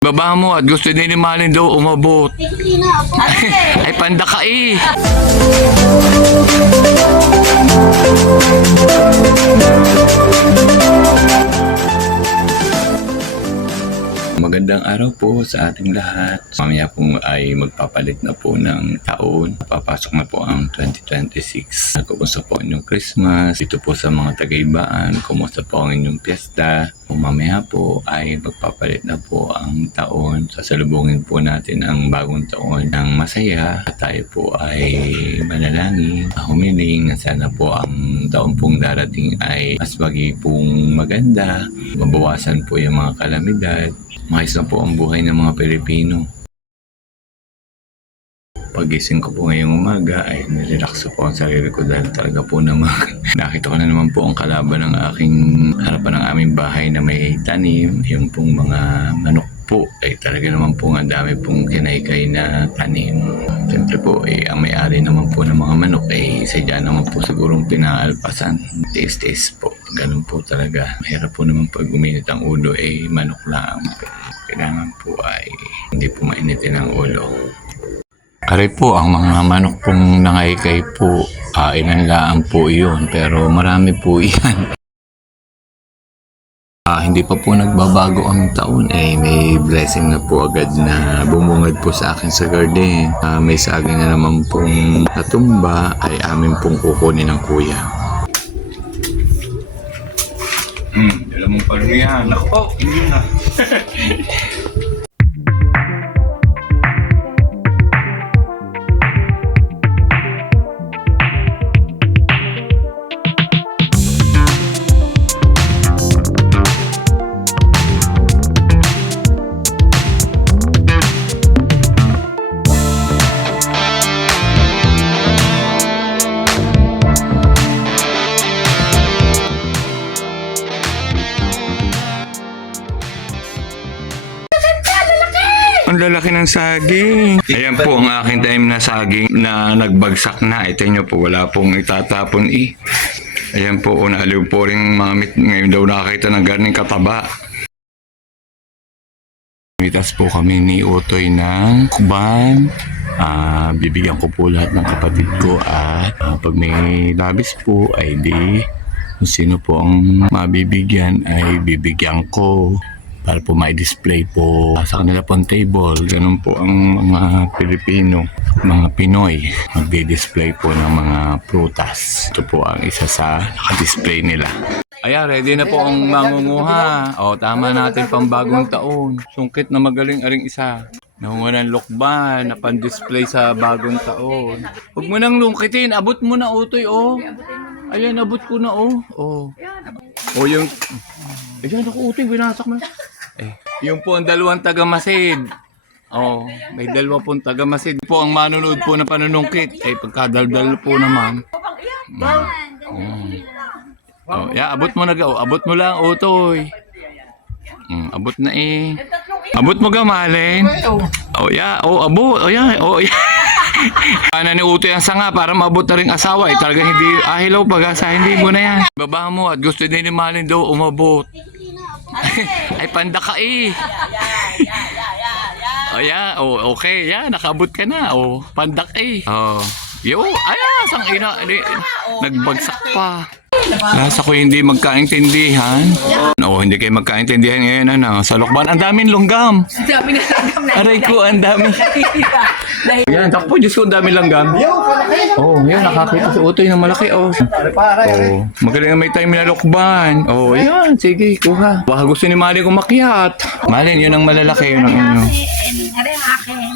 Baba mo at gusto din ni Malin daw umabot. Ay, panda ka eh. Magandang araw po sa ating lahat. Mamaya po ay magpapalit na po ng taon. Papasok na po ang 2026. Kumusta po ang inyong Christmas? Dito po sa mga Tagaybaan, kumusta po ang inyong piyesta? Mamaya po ay magpapalit na po ang taon. Sasalubungin po natin ang bagong taon ng masaya. At tayo po ay manalangin, humiling na sana po ang taon pong darating ay mas maging maganda. Mabawasan po yung mga kalamidad. Maayos na po ang buhay ng mga Pilipino. Pagising ko po ngayong umaga ay nirelax po ang sarili ko dahil talaga po naman nakita ko na naman po ang kalaban ng aking harapan ng aming bahay na may tanim. Yung pong mga manok po ay talaga naman po ang dami pong kinaykay na tanim. Siyempre po ang may-ari naman po ng mga manok ay sadya naman po sigurong pinaalpasan. Tiis-tiis po. Ganun po talaga. Mahirap po naman pag uminit ang ulo manok lang. Kailangan po ay hindi po mainitin ang ulo. Aray po, ang mga manok pong nangaykay po, inanlaan po iyon, pero marami po yan. Hindi pa po nagbabago ang taon, may blessing na po agad na bumungad po sa akin sa garden. May saging na naman pong natumba, ay amin pong kukunin ng kuya. Alam mo pa rin yan. Ako, hindi na. Ang lalaki ng saging. Ayan po ang aking time na saging na nagbagsak na. Ito nyo po, wala pong itatapon Ayan po, naaliw po rin mamit. Ngayon daw nakakita ng ganing kataba. Mitas po kami ni Utoy ng kuban. Bibigyan ko po lahat ng kapatid ko at pag may labis po ay di kung sino po ang mabibigyan ay bibigyan ko. Para po may display po sa kanila pong table. Ganun po ang mga Pilipino, mga Pinoy. Magdi-display po ng mga prutas. Ito po ang isa sa naka-display nila. Ayan, ready na po ang mangunguha. Tama natin pang bagong taon. Sungkit na magaling aring isa. Nahunga ng lokban na pan-display sa bagong taon. Huwag mo nang lungkitin. Abot mo na, Utoy, Ayan, abot ko na, yung... Ayan, ako, Utoy, binasak mo. Yung po ang dalawang taga-masid. May dalawa pong taga-masid po ang manunod po na panunungkit. Pagkadaldal po naman. Abot mo na abot mo lang, Utoy. Abot na Abot mo gamalin. Abot. Paano ni Utoy ang sanga para maabot na rin asawa. Talagang hindi ahilaw pag-asa. Hindi mo na yan. Baba mo at gusto din ni Malin daw umabot. Ay, panda ka okay. Nakabot ka na. Panda ka sang ina. Nagbagsak pa. Nasa ko hindi magkaintindihan. Hindi kayo magkaintindihan ngayon. Sa lokban, ang daming longgam. Aray ko, ang dami. Yan, takpo, Diyos ko, ang daming langgam. Yan, nakakita si Utoy ng malaki. Magaling may time na lokban. Yan, sige, kuha. Baka gusto ni Malin umakyat. Malin, yun ang malalaki, yun ang inyo.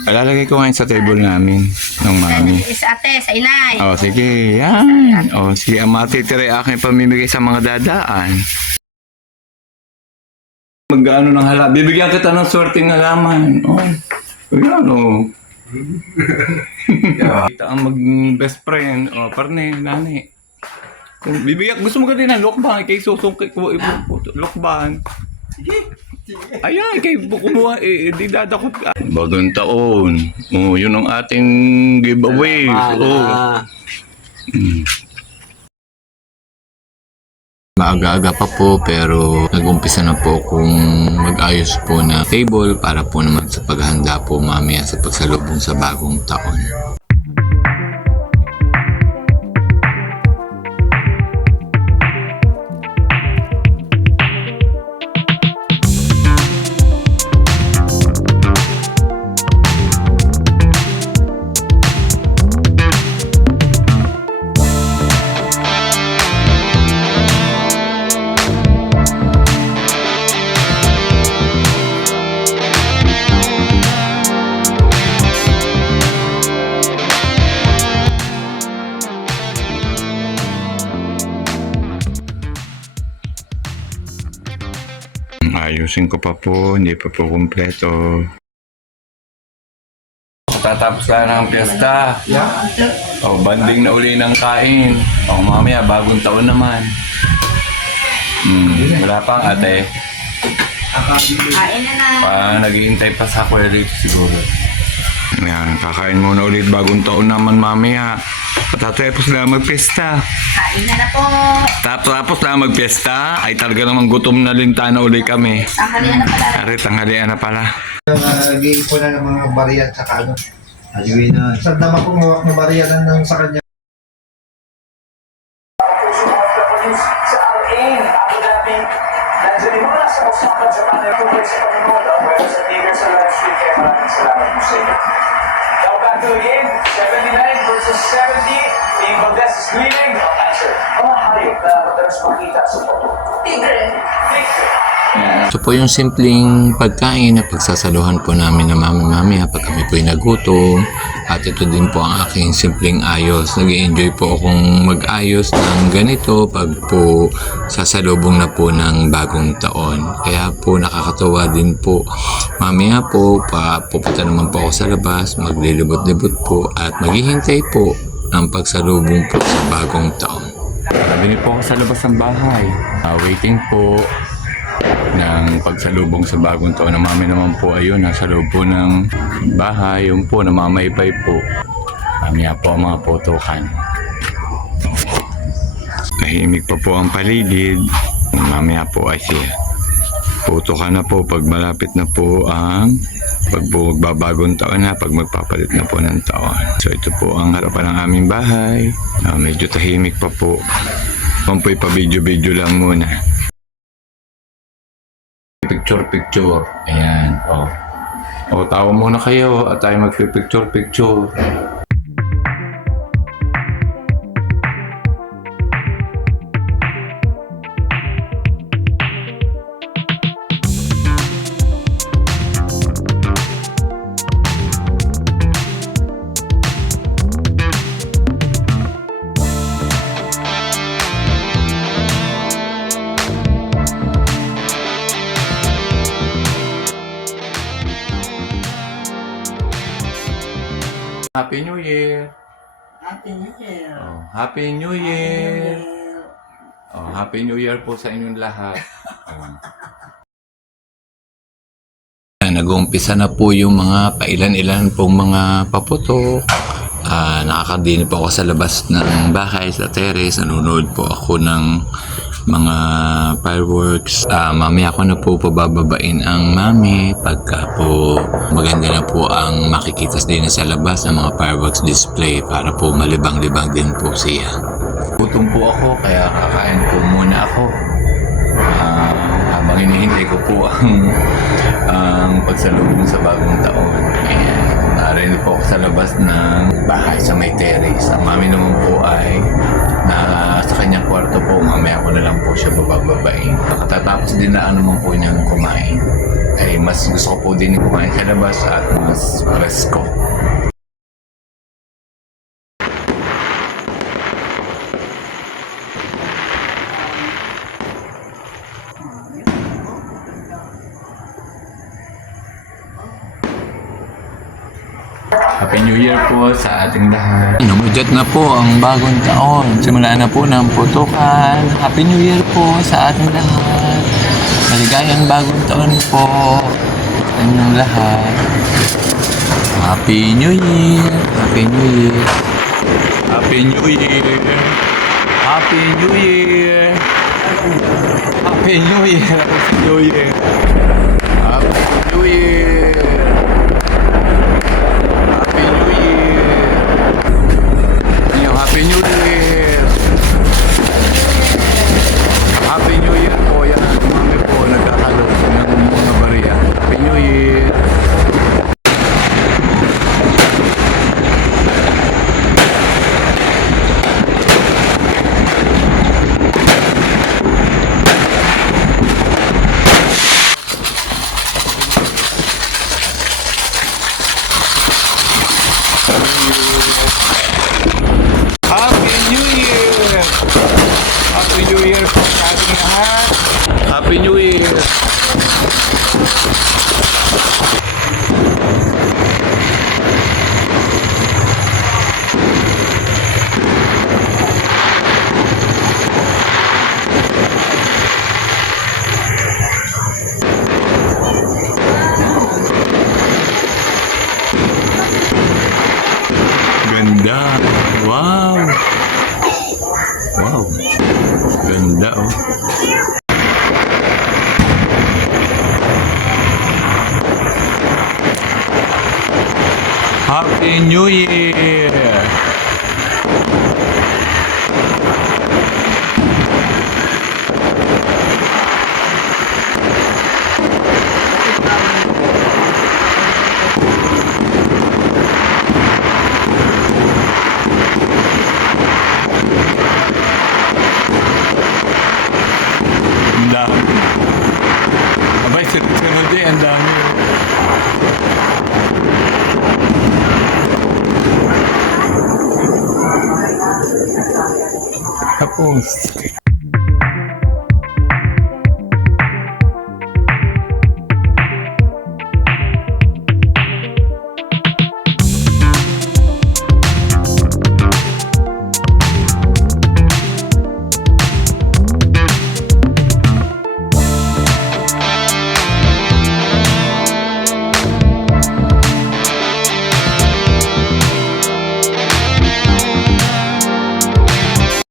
Alalagay ko ngayon sa table namin ng mami. Sa ate, sa inay. Sige, yan. Sige, ang matitira aking pamimigay sa mga dadaan. Mag-ano ng hala. Bibigyan kita ng swerteng halaman. Yan, Kita ang mag-best friend. Parne, nani. Bibigyan, gusto mo ka din ng lokban. Kay susungkit ko, lokban. Ayan, kay kumuha, di dadakot ka. Bagong taon. Yun ang ating giveaway. maaga-aga pa po pero nag-umpisa na po akong mag-ayos po na table para po naman sa paghahanda po mamaya sa pagsalubong sa bagong taon. Ayusin ko pa po, hindi pa po kumpleto. Tatapos lang ng piyesta. O, banding na uli ng kain. O, mamaya, bagong taon naman. Wala pang ate. Kain na. Naghihintay pa sa aquarium siguro. Yan, kakain muna ulit bagong taon naman mamaya. Patatapos lang magpiyesta. Kain na po. Tapos lang magpiyesta, ay talaga namang gutom na lintana uli kami. Tanghalian na pala. Ari, tanghalian na pala. Nag-iipon na ng mga bariyan sa ano. Ayun na. Sa dama kong hawak na bariyan ng sa kanya. Sa akin, ako natin, nandiyan yung mga nasa usapan sa panel ko sa Panginoon, ang web sa Tigger sa live stream, kaya maraming salamat po sa inyo. Now back to the game, 79 versus 70, Team Valdez is leading. Answer, mga hayop na madalas makita sa photo. Tigre. Tigre. Ito po yung simpleng pagkain na pagsasaluhan po namin na mami-mami pag kami po'y nagutom. At ito din po ang aking simpleng ayos. Nag-enjoy po akong mag-ayos ng ganito pag po sasalubong na po ng bagong taon. Kaya po nakakatuwa din po. Mamaya po, pupunta naman po ako sa labas, maglilibot-libot po at maghihintay po ng pagsalubong po sa bagong taon. Sabi po ako sa labas ng bahay. Waiting po ng pagsalubong sa bagong taon. Na mami naman po ayun, nasa loob po ng bahay. Yun po, namamaypay po. Mamaya po ang mga potokan. Tahimik pa po ang paligid. Mamaya po ay siya. Potokan na po pag malapit na po ang magbabagong taon na, pag magpapalit na po ng taon. So ito po ang harapan ng aming bahay. Medyo tahimik pa po. Kung po'y pa-video-video lang muna. Picture. Ayan. O, tawa muna kayo at tayo magpipicture. Happy New Year! Happy New Year. Happy New Year! Happy New Year po sa inyong lahat. Nag-uumpisa na po yung mga pailan-ilan pong mga paputok. Nakakadinig po ako sa labas ng bahay, sa terrace. Nanonood po ako ng mga fireworks. Mamaya ako na po pabababain ang mami pagka po maganda na po ang makikita din sa labas ng mga fireworks display para po malibang-libang din po siya. Gutom po ako kaya kakain po muna ako. Habang hinihintay ko po ang pagsalubong sa bagong taon. Narinig po ako sa labas ng bahay sa may terrace. Ang mami naman po ay sa kanyang kwarto po. Mamaya ko na lang po siya bababain. Katatapos din na naman po niyang kumain. Ay mas gusto ko po din kumain sa labas at mas presko. Happy New Year po sa ating lahat. Numudyat na po ang bagong taon. Simula na po ng putukan. Happy New Year po sa ating lahat. Maligayang bagong taon po sa inyong lahat. Happy New Year. Happy New Year. Happy New Year. Happy New Year. Happy New Year! Happy New Year! Happy New Year! Happy New Year! Yung Happy New Year! Happy New Year po! Yan, mami po nagkakalo ng mga bariya. Happy New Year! Happy New Year! Happy New Year po sa ating lahat! Happy New Year! Ganda! Wow! Wow! Ganda oh! Happy New Year! Ang dami. Abay, sunod eh, ang dami. Tapos.